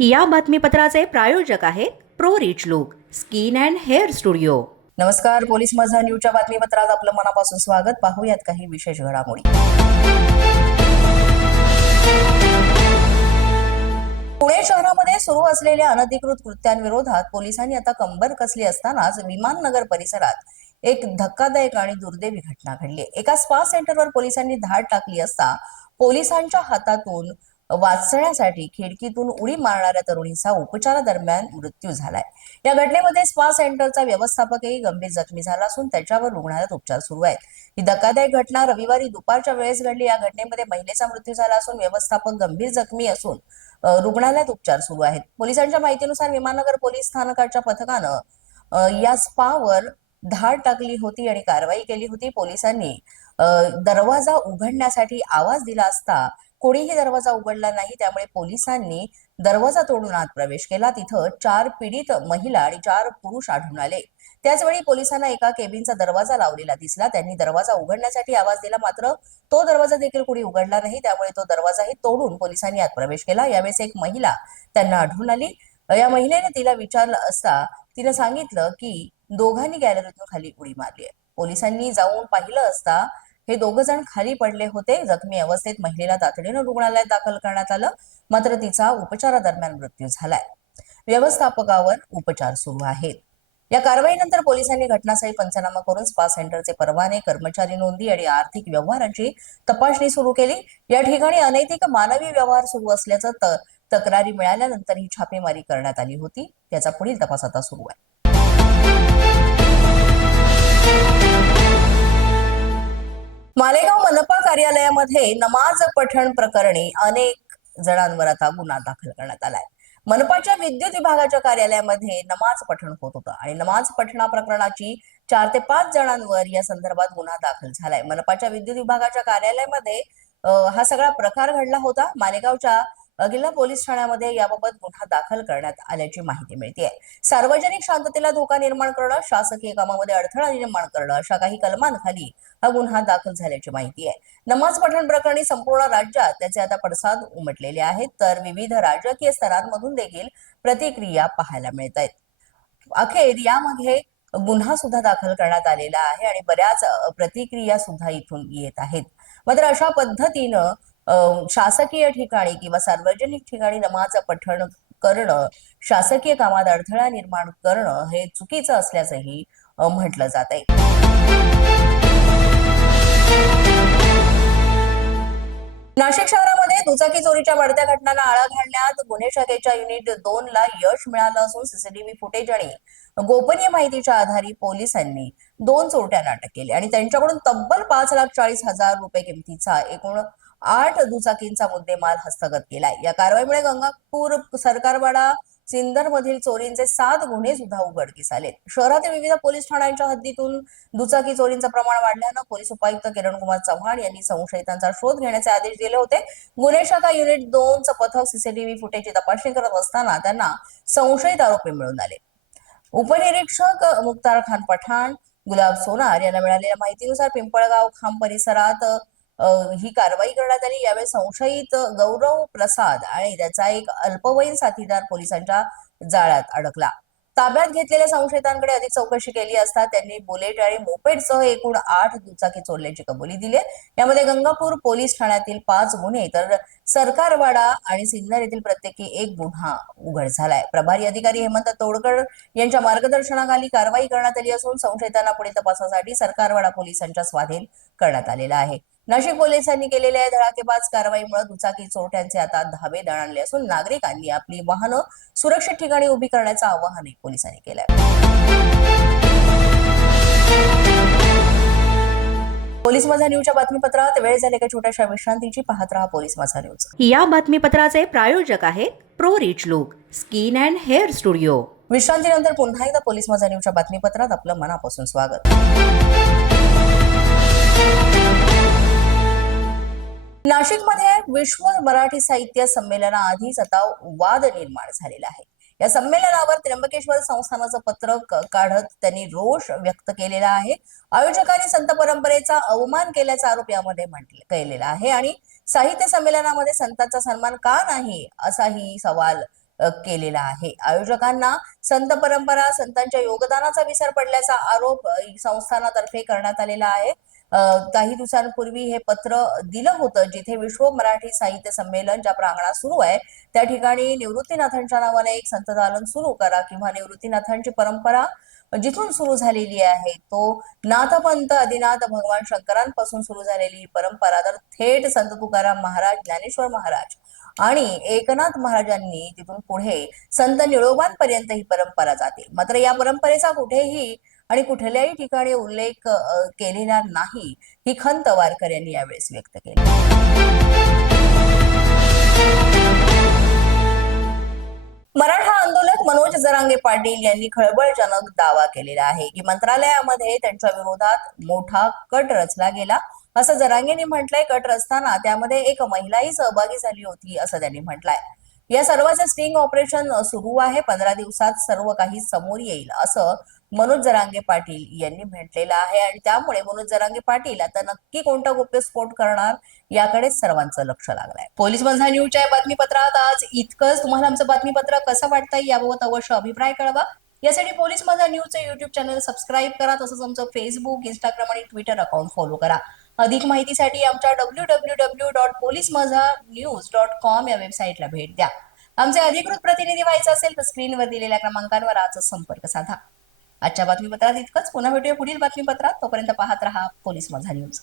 या बातमीपत्राचे प्रायोजक आहेत pro rich look skin and hair studio. नमस्कार, पोलीस माझा न्यूजच्या बातमीपत्रात आपलं मनापासून स्वागत। पाहूयात काही विशेष घडामोडी। पुणे शहरामध्ये सुरू असलेल्या अनधिकृत कृत्यांविरोधात पोलिसांनी आता कंबर कसली असतानाच विमाननगर परिसरात एक धक्कादायक आणि दुर्दैवी घटना घडली। एका स्पा सेंटरवर पोलिसांनी धाड टाकली असता पोलिसांच्या हातातून वाचण्यासाठी खिडकीतून उडी मारणाऱ्या तरुणीचा उपचारादरम्यान मृत्यू झालाय। या घटनेमध्ये स्पा सेंटरचा व्यवस्थापकही गंभीर जखमी झाला असून त्याच्यावर रुग्णालयात उपचार सुरू आहेत। ही धक्कादायक घटना रविवारी दुपारच्या वेळेस घडली। या घटनेमध्ये महिलेचा मृत्यू झाला असून व्यवस्थापक गंभीर जखमी असून रुग्णालयात उपचार सुरू आहेत। पोलिसांच्या माहितीनुसार विमाननगर पोलीस स्थानकाच्या पथकानं या स्पावर धाड टाकली होती आणि कारवाई केली होती। पोलिसांनी दरवाजा उघडण्यासाठी आवाज दिला असता कोणीही दरवाजा उघडला नाही, त्यामुळे पोलिसांनी दरवाजा तोडून आत प्रवेश केला। तिथं 4 पीडित महिला आणि 4 पुरुष आढळून आले। त्याचवेळी पोलिसांना एका केबिनचा दरवाजा लावलेला दिसला। त्यांनी दरवाजा उघडण्यासाठी आवाज दिला, मात्र तो दरवाजा देखील कोणी उघडला नाही, त्यामुळे तो दरवाजाही तोडून पोलिसांनी आत प्रवेश केला। यावेळेस एक महिला त्यांना आढळून आली। या महिलेने तिला विचारलं असता तिने सांगितलं की दोघांनी गॅलरीतून खाली उडी मारली आहे। पोलिसांनी जाऊन पाहिलं असता हे दोघं जण खाली पडले होते। जखमी अवस्थेत महिलेला तातडीनं रुग्णालयात दाखल करण्यात आलं, मात्र तिचा उपचारादरम्यान मृत्यू झालाय। व्यवस्थापकावर उपचार सुरू आहेत। या कारवाईनंतर पोलिसांनी घटनास्थळी पंचनामा करून स्पा सेंटरचे परवाने, कर्मचारी नोंदी आणि आर्थिक व्यवहारांची तपासणी सुरू केली। या ठिकाणी अनैतिक मानवी व्यवहार सुरू असल्याचं तक्रारी मिळाल्यानंतर ही छापेमारी करण्यात आली होती। त्याचा पुढील तपास आता सुरू आहे। मालेगाव मनपा कार्यालयामध्ये नमाज पठण प्रकरणी अनेक जणांवर आता गुन्हा दाखल करण्यात आलाय। मनपाच्या विद्युत विभागाच्या कार्यालयामध्ये नमाज पठण होत होतं आणि नमाज पठणा प्रकरणाची 4 ते 5 जणांवर या संदर्भात गुन्हा दाखल झालाय। मनपाच्या विद्युत विभागाच्या कार्यालयामध्ये हा सगळा प्रकार घडला होता। मालेगावच्या जिल्हा पोलीस ठाण्यामध्ये याबाबत गुन्हा दाखल करण्यात आल्याची माहिती मिळते। सार्वजनिक शांततेला धोका निर्माण करणं, शासकीय कामामध्ये अडथळा निर्माण करणं अशा काही कलमांखाली हा गुन्हा दाखल झाल्याची माहिती आहे। नमाज पठण प्रकरणी संपूर्ण राज्यात त्याचे आता पडसाद उमटलेले आहेत, तर विविध राजकीय स्तरांमधून देखील प्रतिक्रिया पाहायला मिळत आहेत। अखेर यामध्ये गुन्हा सुद्धा दाखल करण्यात आलेला आहे आणि बऱ्याच प्रतिक्रिया सुद्धा इथून येत आहेत। मात्र अशा पद्धतीनं शासकीय ठिकाणी किंवा सार्वजनिक ठिकाणी नमाज पठण करणं, शासकीय कामात अडथळा निर्माण करणं हे चुकीचं असल्याचंही म्हटलं जात आहे। नाशिक शहरामध्ये दुचाकी चोरीच्या वाढत्या घटनांना आळा घालण्यात गुन्हे शाखेच्या युनिट 2 ला यश मिळालं असून सीसीटीव्ही फुटेज आणि गोपनीय माहितीच्या आधारे पोलिसांनी 2 चोरट्यांना अटक केली आणि त्यांच्याकडून तब्बल 5,40,000 रुपये किमतीचा एकूण 8 दुचाकींचा मुद्देमाल हस्तगत केलाय। या कारवाईमुळे गंगापूर, सरकारवाडा, सिन्नर मधील चोरींचे 7 गुन्हे सुद्धा उघडकीस आले। शहरातील विविध पोलीस ठाण्यांच्या हद्दीतून दुचाकी चोरींचं प्रमाण वाढल्यानं पोलीस उपायुक्त किरणकुमार चव्हाण यांनी संशयितांचा शोध घेण्याचे आदेश दिले होते। गुन्हे शाखा युनिट 2 चं पथक सीसीटीव्ही फुटेजची तपासणी करत असताना त्यांना संशयित आरोपी मिळून आले। उपनिरीक्षक मुख्तार खान पठाण, गुलाब सोनार यांना मिळालेल्या माहितीनुसार पिंपळगाव खांब परिसरात ही कारवाई करण्यात आली। यावेळी संशयित गौरव प्रसाद आणि त्याचा एक अल्पवयीन साथीदार पोलिसांच्या जाळ्यात अडकला। ताब्यात घेतलेल्या संशयितांकडे अधिक चौकशी केली असता त्यांनी बुलेट आणि मोपेडसह एकूण 8 दुचाकी चोरल्याची कबुली दिली। यामध्ये गंगापूर पोलीस ठाण्यातील 5 गुन्हे तर सरकारवाडा आणि सिन्नर येथील प्रत्येकी 1 गुन्हा उघड झालाय। प्रभारी अधिकारी हेमंत तोडकर यांच्या मार्गदर्शनाखाली कारवाई करण्यात आली असून संशयितांना पुढील तपासासाठी सरकारवाडा पोलिसांच्या स्वाधीन करण्यात आलेला आहे। नाशिक पोलिसांनी केलेल्या धडाकेबाज कारवाईमुळे दुचाकी चोरट्यांचे आता धाबे दणाणले असून नागरिकांनी आपली वाहनं सुरक्षित ठिकाणी उभी करण्याचं आवाहनही पोलिसांनी केलंय। पोलीस माझा न्यूजच्या बातमीपत्रात वेळ झाली एका छोट्याशा विश्रांतीची। पाहत रहा पोलीस माझा न्यूज। या बातमीपत्राचे प्रायोजक आहेत pro rich look skin and hair studio. विश्रांतीनंतर पुन्हा एकदा पोलीस माझा न्यूजच्या बातमीपत्रात आपलं मनापासून स्वागत। नाशिकमध्ये विश्व मराठी साहित्य संमेलनाआधीच आता वाद निर्माण झालेला आहे। या संमेलनावर त्र्यंबकेश्वर संस्थानाचं पत्र काढत त्यांनी रोष व्यक्त केलेला आहे। आयोजकांनी संत परंपरेचा अवमान केल्याचा आरोप यामध्ये केलेला आहे आणि साहित्य संमेलनामध्ये संतांचा सन्मान का नाही असाही सवाल केलेला आहे. आयोजकांना संत परंपरा, संतांच्या योगदानाचा विसर पडल्याचा आरोप संस्थानातर्फे करण्यात आलेला आहे. काही दिवसांपूर्वी हे पत्र दिलं होतं, जिथे विश्व मराठी साहित्य संमेलन ज्या प्रांगणात सुरू आहे त्या ठिकाणी निवृत्तीनाथांच्या नावाने एक संत दालन सुरू करा किंवा निवृत्तीनाथांची परंपरा जिथून सुरू झालेली आहे तो नाथपंथ आदिनाथ भगवान शंकरांपासून सुरू झालेली ही परंपरा तर थेट संत तुकाराम महाराज, ज्ञानेश्वर महाराज आणि एकनाथ महाराजांनी तिथून पुढे संत निळोबांपर्यंत ही परंपरा जाते. मात्र या परंपरेचा कुठेही आणि कुठल्याही ठिकाणी उल्लेख केलेला नाही, ही खंत वारकर यांनी यावेळेस व्यक्त केली. मराठा आंदोलक मनोज जरांगे पाटील यांनी खळबळजनक दावा केलेला आहे की मंत्रालयामध्ये त्यांच्या विरोधात मोठा कट रचला गेला असं जरांगेंनी म्हटलंय. कट रचताना त्यामध्ये एक महिलाही सहभागी झाली होती असं त्यांनी म्हटलंय. या सर्वांचे स्टिंग ऑपरेशन सुरू आहे. 15 दिवसात सर्व काही समोर येईल असं मनोज जरांगे पाटील यांनी म्हटलेलं आहे आणि त्यामुळे मनोज जरांगे पाटील आता नक्की कोणता गोप्यस्फोट करणार याकडे सर्वांचं लक्ष लागलंय. पोलीस माझा न्यूजच्या बातमीपत्रात आज इतकंच. तुम्हाला आमचं बातमीपत्र कसं वाटतंय याबाबत अवश्य अभिप्राय कळवा. यासाठी पोलीस माझा न्यूजचं युट्यूब चॅनल सबस्क्राईब करा. तसंच आमचं फेसबुक, इंस्टाग्राम आणि ट्विटर अकाउंट फॉलो करा. अधिक माहितीसाठी आमच्या www.policemazhanews.com या वेबसाईटला भेट द्या. आमचे अधिकृत प्रतिनिधी व्हायचं असेल तर स्क्रीनवर दिलेल्या क्रमांकांवर आजच संपर्क साधा. आजच्या बातमीपत्रात इतकंच. पुन्हा भेटूया पुढील बातमीपत्रात. तोपर्यंत पाहत रहा पोलीस माझा न्यूज.